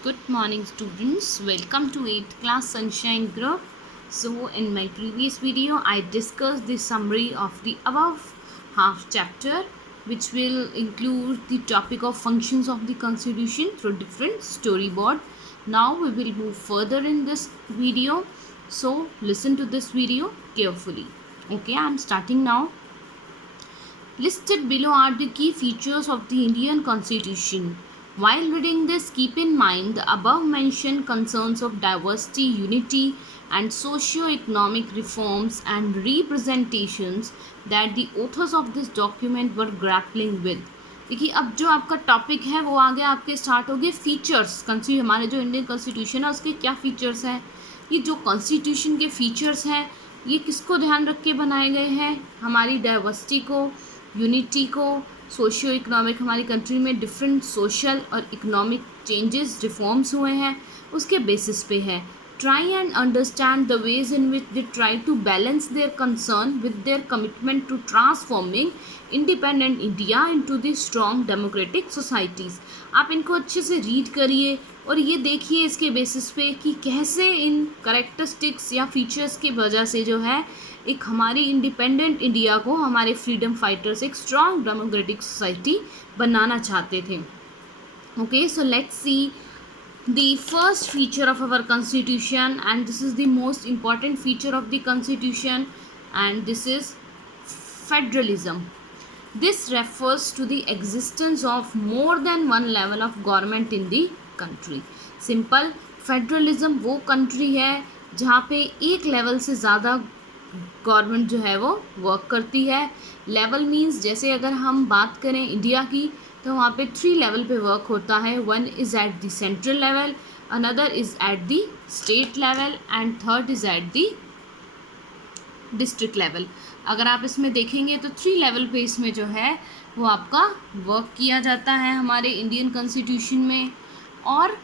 Good morning, students. Welcome to 8th class Sunshine Group. So, in my previous video, I discussed the summary of the above half chapter, which will include the topic of functions of the Constitution through different storyboard. Now, we will move further in this video. So, listen to this video carefully. Okay, I am starting now. Listed below are the key features of the Indian Constitution. While reading this, keep in mind the above mentioned concerns of diversity, unity, and socio-economic reforms and representations that the authors of this document were grappling with. देखिए अब जो आपका topic है वो आगे आपके start हो गए फीचर्स हमारे जो इंडियन कॉन्स्टिट्यूशन है उसके क्या फीचर्स हैं। ये जो कॉन्स्टिट्यूशन के फीचर्स हैं ये किसको ध्यान रख के बनाए गए हैं, हमारी डाइवर्सिटी को, यूनिटी को, सोशियो इकोनॉमिक हमारी कंट्री में डिफरेंट सोशल और इकोनॉमिक चेंजेस रिफॉर्म्स हुए हैं उसके बेसिस पे है। Try and understand the ways in which they try to balance their concern with their commitment to transforming independent India into the strong democratic societies. आप इनको अच्छे से रीड करिए और ये देखिए इसके बेसिस पे कि कैसे इन करेक्टरिस्टिक्स या फीचर्स की वजह से जो है एक हमारी इंडिपेंडेंट इंडिया को हमारे फ्रीडम फाइटर्स एक स्ट्रॉन्ग डेमोक्रेटिक सोसाइटी बनाना चाहते थे। Okay, so let's see the first feature of our constitution, and this is the most important feature of the constitution, and this is federalism. This refers to the existence of more than one level of government in the country. Simple, federalism वो country है जहाँ पे एक level से ज़्यादा government जो है वो वर्क करती है। लेवल मीन्स जैसे अगर हम बात करें इंडिया की तो वहाँ पे 3 लेवल पे वर्क होता है। One is at the central level, another is at the state level and third is at the district level. अगर आप इसमें देखेंगे तो 3 लेवल पे इसमें जो है वो आपका वर्क किया जाता है हमारे इंडियन कॉन्स्टिट्यूशन में। और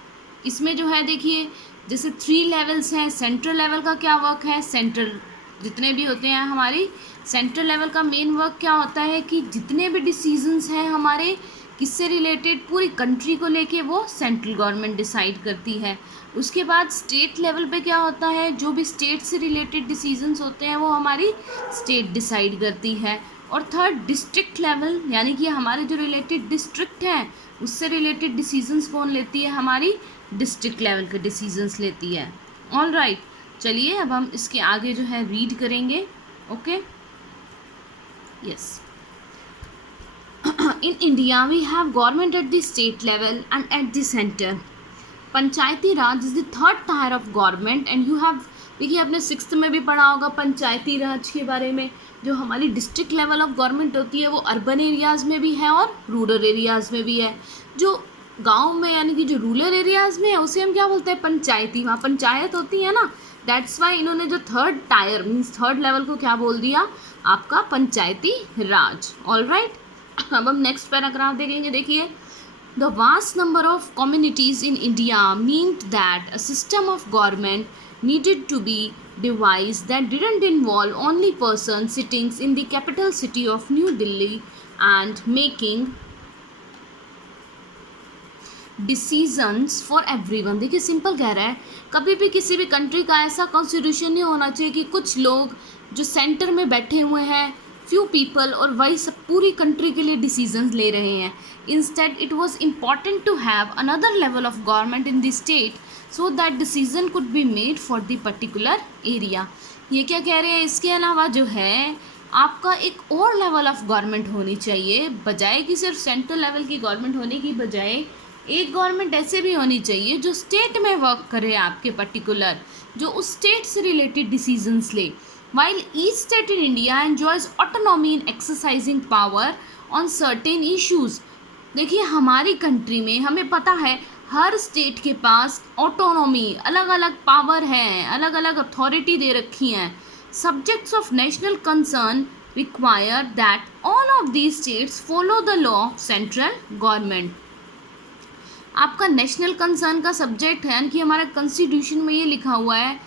इसमें जो है देखिए जैसे 3 लेवल्स हैं, सेंट्रल लेवल का क्या वर्क है, सेंट्रल जितने भी होते हैं हमारी सेंट्रल लेवल का मेन वर्क क्या होता है कि जितने भी डिसीजंस हैं हमारे किससे रिलेटेड पूरी कंट्री को लेके वो सेंट्रल गवर्नमेंट डिसाइड करती है। उसके बाद स्टेट लेवल पे क्या होता है, जो भी स्टेट से रिलेटेड डिसीजंस होते हैं वो हमारी स्टेट डिसाइड करती है। और थर्ड डिस्ट्रिक्ट लेवल यानी कि हमारे जो रिलेटेड डिस्ट्रिक्ट हैं उससे रिलेटेड डिसीजंस कौन लेती है, हमारी डिस्ट्रिक्ट लेवल के डिसीजंस लेती है। ऑल राइट, चलिए अब हम इसके आगे जो है रीड करेंगे। Okay, yes, in India we have government at the state level and at the center. Panchayati Raj is the third tier of government and you have, देखिए आपने 6th में भी पढ़ा होगा पंचायती राज के बारे में। जो हमारी डिस्ट्रिक्ट लेवल ऑफ गवर्नमेंट होती है वो अर्बन एरियाज़ में भी है और रूरल एरियाज़ में भी है। जो गांव में यानी कि जो रूरल एरियाज़ में है उसे हम क्या बोलते हैं, पंचायती, वहाँ पंचायत होती है ना। दैट्स वाई इन्होंने जो third tier means third level को क्या बोल दिया, आपका पंचायती राज। ऑल राइट, अब हम नेक्स्ट पैराग्राफ देखेंगे। देखिए, the vast number of communities in India meant that a system of government needed to be devised that didn't involve only persons sitting in the capital city of New Delhi and making decisions for everyone. देखिए simple कह रहा है, कभी भी किसी भी country का ऐसा कॉन्स्टिट्यूशन नहीं होना चाहिए कि कुछ लोग जो सेंटर में बैठे हुए हैं, फ्यू पीपल, और वही सब पूरी कंट्री के लिए डिसीजंस ले रहे हैं। Instead it was important to have another level of government in the state so that decision could be made for the particular area. ये क्या कह रहे हैं, इसके अलावा जो है आपका एक और लेवल ऑफ गवर्नमेंट होनी चाहिए, बजाय कि सिर्फ सेंट्रल लेवल की गवर्नमेंट होने की बजाय एक गवर्नमेंट ऐसे भी होनी चाहिए जो स्टेट में वर्क करे, आपके पर्टिकुलर जो उस स्टेट से रिलेटेड डिसीजंस ले। While each state in India enjoys autonomy in exercising power on certain issues. देखिए हमारी कंट्री में हमें पता है हर स्टेट के पास ऑटोनॉमी, अलग अलग पावर है, अलग अलग अथॉरिटी दे रखी हैं। Subjects of national concern require that all of these states follow the law of central government. आपका नेशनल कंसर्न का सब्जेक्ट है यानी कि हमारा कॉन्स्टिट्यूशन में ये लिखा हुआ है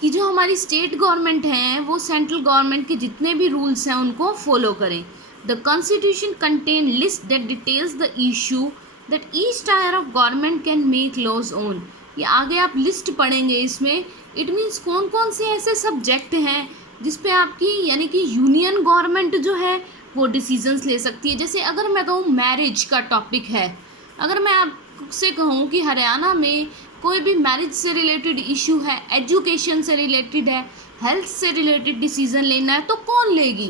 कि जो हमारी स्टेट गवर्नमेंट हैं वो सेंट्रल गवर्नमेंट के जितने भी रूल्स हैं उनको फॉलो करें। The constitution contain list that details the issue that each tier of government can make laws on. ये आगे आप लिस्ट पढ़ेंगे इसमें, इट मीन्स कौन कौन से ऐसे सब्जेक्ट हैं जिसपे आपकी यानी कि यूनियन गवर्नमेंट जो है वो डिसीजंस ले सकती है। जैसे अगर मैं कहूँ मैरिज का टॉपिक है, अगर मैं आपसे कहूँ कि हरियाणा में कोई भी मैरिज से रिलेटेड इशू है, एजुकेशन से रिलेटेड है, हेल्थ से रिलेटेड डिसीजन लेना है, तो कौन लेगी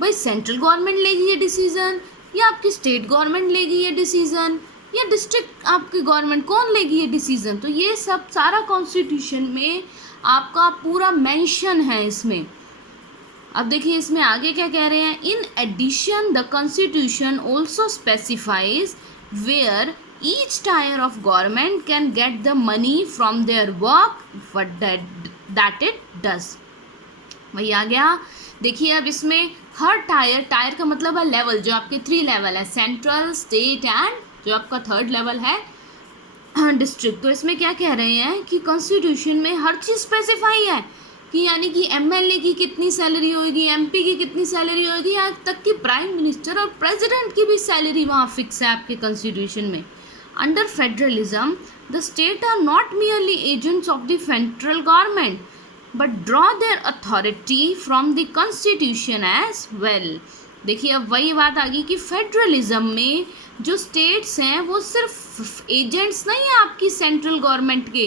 भाई? सेंट्रल गवर्नमेंट लेगी ये डिसीजन, या आपकी स्टेट गवर्नमेंट लेगी ये डिसीजन, या डिस्ट्रिक्ट आपकी गवर्नमेंट, कौन लेगी ये डिसीजन? तो ये सब सारा कॉन्स्टिट्यूशन में आपका पूरा मेंशन है इसमें। अब देखिए इसमें आगे क्या कह रहे हैं, in addition the constitution also specifies where each tier of government can get the money from their work what that it does. वही आ गया। देखिए अब इसमें हर टायर का मतलब है लेवल, जो आपके 3 लेवल है, सेंट्रल, स्टेट एंड जो आपका 3rd लेवल है डिस्ट्रिक्ट। तो इसमें क्या कह रहे हैं कि कॉन्स्टिट्यूशन में हर चीज़ स्पेसिफाई है कि यानी कि एमएलए की कितनी सैलरी होगी, एमपी की कितनी सैलरी होगी, यहाँ तक कि प्राइम मिनिस्टर और प्रेसिडेंट की भी सैलरी वहाँ फिक्स है आपके कॉन्स्टिट्यूशन में। Under federalism the state are not merely agents of the central government but draw their authority from the constitution as well. देखिए अब वही बात आ गई कि फेडरलिज्म में जो स्टेट्स हैं वो सिर्फ एजेंट्स नहीं है आपकी सेंट्रल गवर्नमेंट के,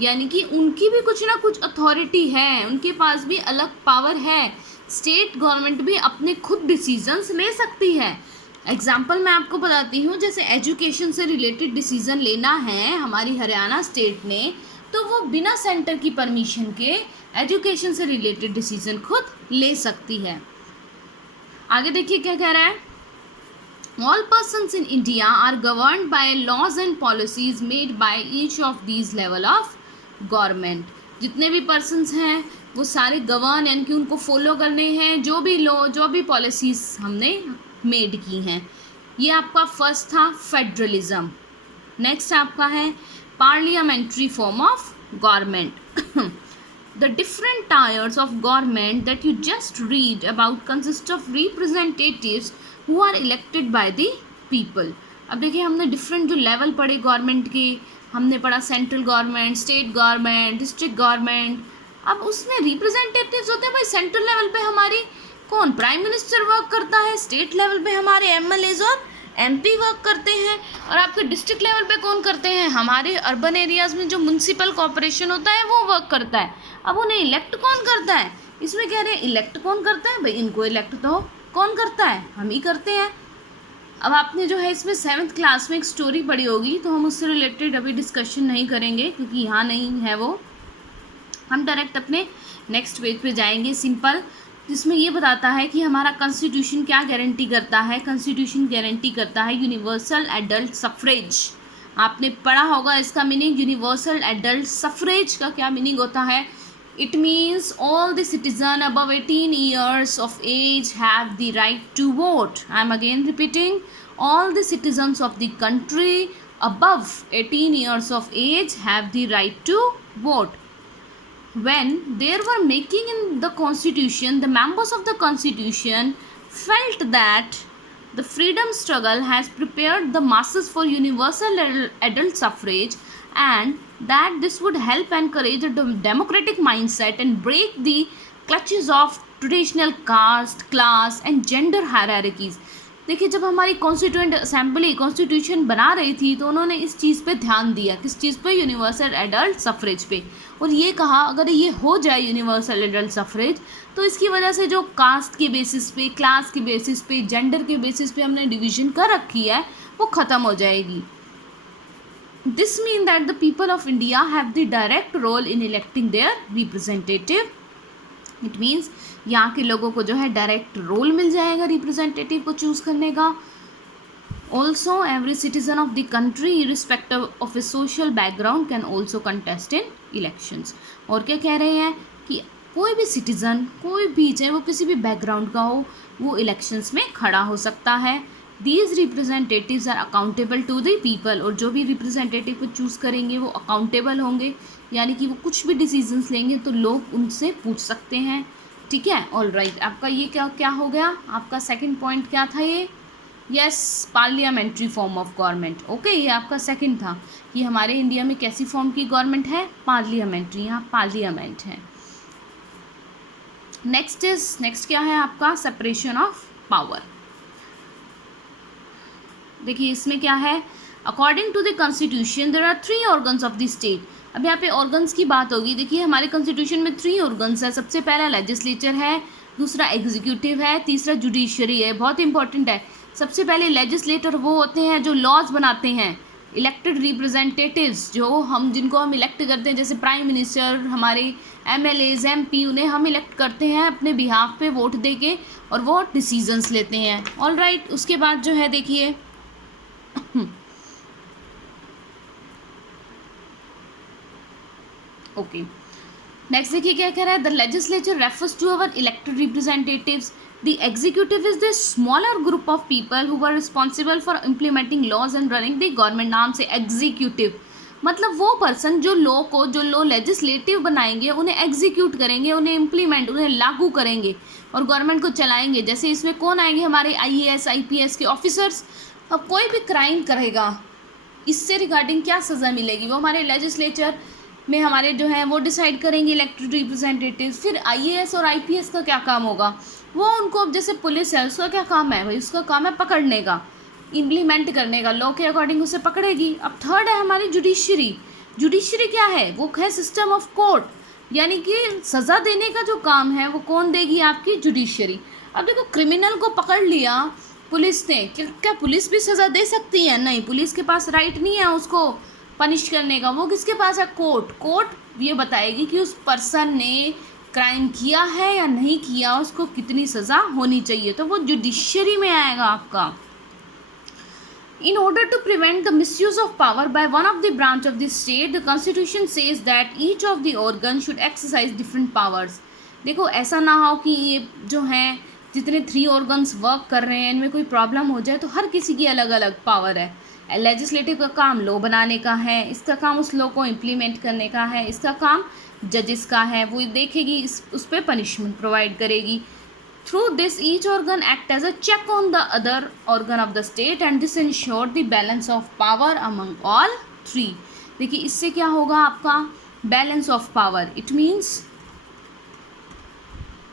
यानी कि उनकी भी कुछ ना कुछ अथॉरिटी है, उनके पास भी अलग पावर है। स्टेट गवर्नमेंट भी अपने खुद डिसीजंस ले सकती है। एग्जाम्पल मैं आपको बताती हूँ, जैसे एजुकेशन से रिलेटेड डिसीजन लेना है हमारी हरियाणा स्टेट ने, तो वो बिना सेंटर की परमिशन के एजुकेशन से रिलेटेड डिसीजन खुद ले सकती है। आगे देखिए क्या कह रहा है, all persons in India are governed by laws and policies made by each of these level of government. जितने भी पर्सन्स हैं वो सारे गवर्न यानी कि उनको फॉलो करने हैं जो भी लॉ, जो भी पॉलिसीज हमने मेड की हैं। ये आपका फर्स्ट था फेडरलिज्म। नेक्स्ट आपका है parliamentary form of government. The different tiers of government that you just read about consist of representatives who are elected by the people। अब देखिए हमने डिफरेंट जो लेवल पढ़े गवर्नमेंट के, हमने पढ़ा central government, state government, district government. अब उसमें रिप्रेजेंटेटिव्स होते हैं भाई, सेंट्रल लेवल पे हमारी कौन, प्राइम मिनिस्टर वर्क करता है, स्टेट लेवल पे हमारे एमएलएज और एमपी वर्क करते हैं, और आपके डिस्ट्रिक्ट लेवल पे कौन करते हैं, हमारे अर्बन एरियाज़ में जो म्यूनसिपल कॉर्पोरेशन होता है वो वर्क करता है। अब उन्हें इलेक्ट कौन करता है, इसमें कह रहे हैं इलेक्ट कौन करता है भाई, इनको इलेक्ट तो कौन करता है, हम ही करते हैं। अब आपने जो है इसमें 7th क्लास में एक स्टोरी पढ़ी होगी, तो हम उससे रिलेटेड अभी डिस्कशन नहीं करेंगे क्योंकि यहाँ नहीं है वो, हम डायरेक्ट अपने नेक्स्ट पेज पे जाएंगे सिंपल, जिसमें ये बताता है कि हमारा कॉन्स्टिट्यूशन क्या गारंटी करता है। कॉन्स्टिट्यूशन गारंटी करता है यूनिवर्सल एडल्ट सफरेज। आपने पढ़ा होगा इसका मीनिंग, यूनिवर्सल एडल्ट सफरेज का क्या मीनिंग होता है। It means all the citizen above 18 years of age have the right to vote। I am again repeating, all the citizens of the country above 18 years of age have the right to vote। When they were making in the constitution, the members of the constitution felt that the freedom struggle has prepared the masses for universal adult suffrage and that this would help encourage a democratic mindset and break the clutches of traditional caste, class and gender hierarchies। देखिए जब हमारी constituent assembly constitution बना रही थी तो उन्होंने इस चीज़ पे ध्यान दिया, किस चीज़ पे, यूनिवर्सल एडल्ट सफरेज पे, और ये कहा अगर ये हो जाए यूनिवर्सल एडल्ट सफरेज तो इसकी वजह से जो कास्ट के बेसिस पे, क्लास के बेसिस पे, जेंडर के बेसिस पे हमने डिवीजन कर रखी है वो ख़त्म हो जाएगी। This mean that the people of India have the direct role in electing their representative. It means यहाँ के लोगों को जो है डायरेक्ट रोल मिल जाएगा रिप्रेजेंटेटिव को चूज़ करने का। Also every citizen of the country irrespective of A social background can also contest in elections. और क्या कह रहे हैं कि कोई भी सिटीज़न, कोई भी, चाहे वो किसी भी बैकग्राउंड का हो, वो इलेक्शंस में खड़ा हो सकता है। These representatives are accountable to the people. और जो भी रिप्रेजेंटेटिव को चूज़ करेंगे वो अकाउंटेबल होंगे, यानी कि वो कुछ भी डिसीजंस लेंगे तो लोग उनसे पूछ सकते हैं। ठीक है, ऑल राइट। आपका ये क्या क्या हो गया, आपका सेकंड पॉइंट क्या था, ये yes, parliamentary form of government. Okay, ये आपका सेकंड था कि हमारे इंडिया में कैसी फॉर्म की गवर्नमेंट है, पार्लियामेंट्री, यहाँ पार्लियामेंट है। नेक्स्ट क्या है आपका, सेपरेशन ऑफ पावर। देखिए इसमें क्या है, according to the constitution there are 3 organs of the state. अब यहाँ पे ऑर्गन्स की बात होगी। देखिए हमारे कॉन्स्टिट्यूशन में 3 ऑर्गन्स है। सबसे पहला लेजिस्लेचर है, दूसरा एग्जीक्यूटिव है, तीसरा जुडिशरी है। बहुत इंपॉर्टेंट है। सबसे पहले लेजिस्लेटर वो होते हैं जो लॉज बनाते हैं, इलेक्टेड रिप्रेजेंटेटिव्स, जिनको हम इलेक्ट करते हैं, जैसे प्राइम मिनिस्टर, हमारे MLAs MP, उन्हें हम इलेक्ट करते हैं अपने बिहाफ पे वोट दे के, और वो डिसीजंस लेते हैं। ऑल राइट, उसके बाद जो है देखिए ओके, नेक्स्ट देखिए क्या कह रहा है, the legislature refers to our elected representatives, the executive is the smaller group of people who are responsible for implementing laws and running the government. नाम से एग्जीक्यूटिव मतलब वो पर्सन जो लॉ लेजिस्लेटिव बनाएंगे, उन्हें एग्जीक्यूट करेंगे, उन्हें इम्प्लीमेंट, उन्हें लागू करेंगे और गवर्नमेंट को चलाएंगे। जैसे इसमें कौन आएंगे, हमारे IAS IPS के ऑफिसर्स। अब कोई भी क्राइम करेगा, इससे रिगार्डिंग क्या सज़ा मिलेगी, वो हमारे लेजिस्लेचर में हमारे जो है वो डिसाइड करेंगे, इलेक्टेड रिप्रेजेंटेटिव। फिर IAS और IPS का क्या काम होगा, वो उनको, जैसे पुलिस है उसका क्या काम है भाई, उसका काम है पकड़ने का, इम्प्लीमेंट करने का, लॉ के अकॉर्डिंग उसे पकड़ेगी। अब थर्ड है हमारी जुडिशरी। जुडिशरी क्या है, वो है सिस्टम ऑफ कोर्ट, यानी कि सज़ा देने का जो काम है वो कौन देगी, आपकी जुडिशरी। अब देखो क्रिमिनल को पकड़ लिया पुलिस ने, क्या पुलिस भी सज़ा दे सकती है, नहीं, पुलिस के पास राइट नहीं है उसको पनिश करने का, वो किसके पास है, कोर्ट। कोर्ट ये बताएगी कि उस पर्सन ने क्राइम किया है या नहीं किया, उसको कितनी सज़ा होनी चाहिए, तो वो जुडिशरी में आएगा आपका। In order to prevent the misuse of power by one of the branch of the state, the constitution says that each of the organs should exercise different powers. देखो ऐसा ना हो कि ये जो हैं जितने 3 ऑर्गन्स वर्क कर रहे हैं इनमें कोई प्रॉब्लम हो जाए, तो हर किसी की अलग अलग पावर है। लेजिस्लेटिव का काम लॉ बनाने का है, इसका काम उस लॉ को इम्प्लीमेंट करने का है, इसका काम जजेस का है, वो देखेगी, उस पर पनिशमेंट प्रोवाइड करेगी। Through this, each organ act as a check on the other organ of the state and this ensure the balance of power among all 3. देखिए इससे क्या होगा आपका, balance of power. It means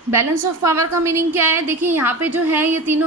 balance of power का meaning क्या है, देखिए यहाँ पे जो है ये तीनों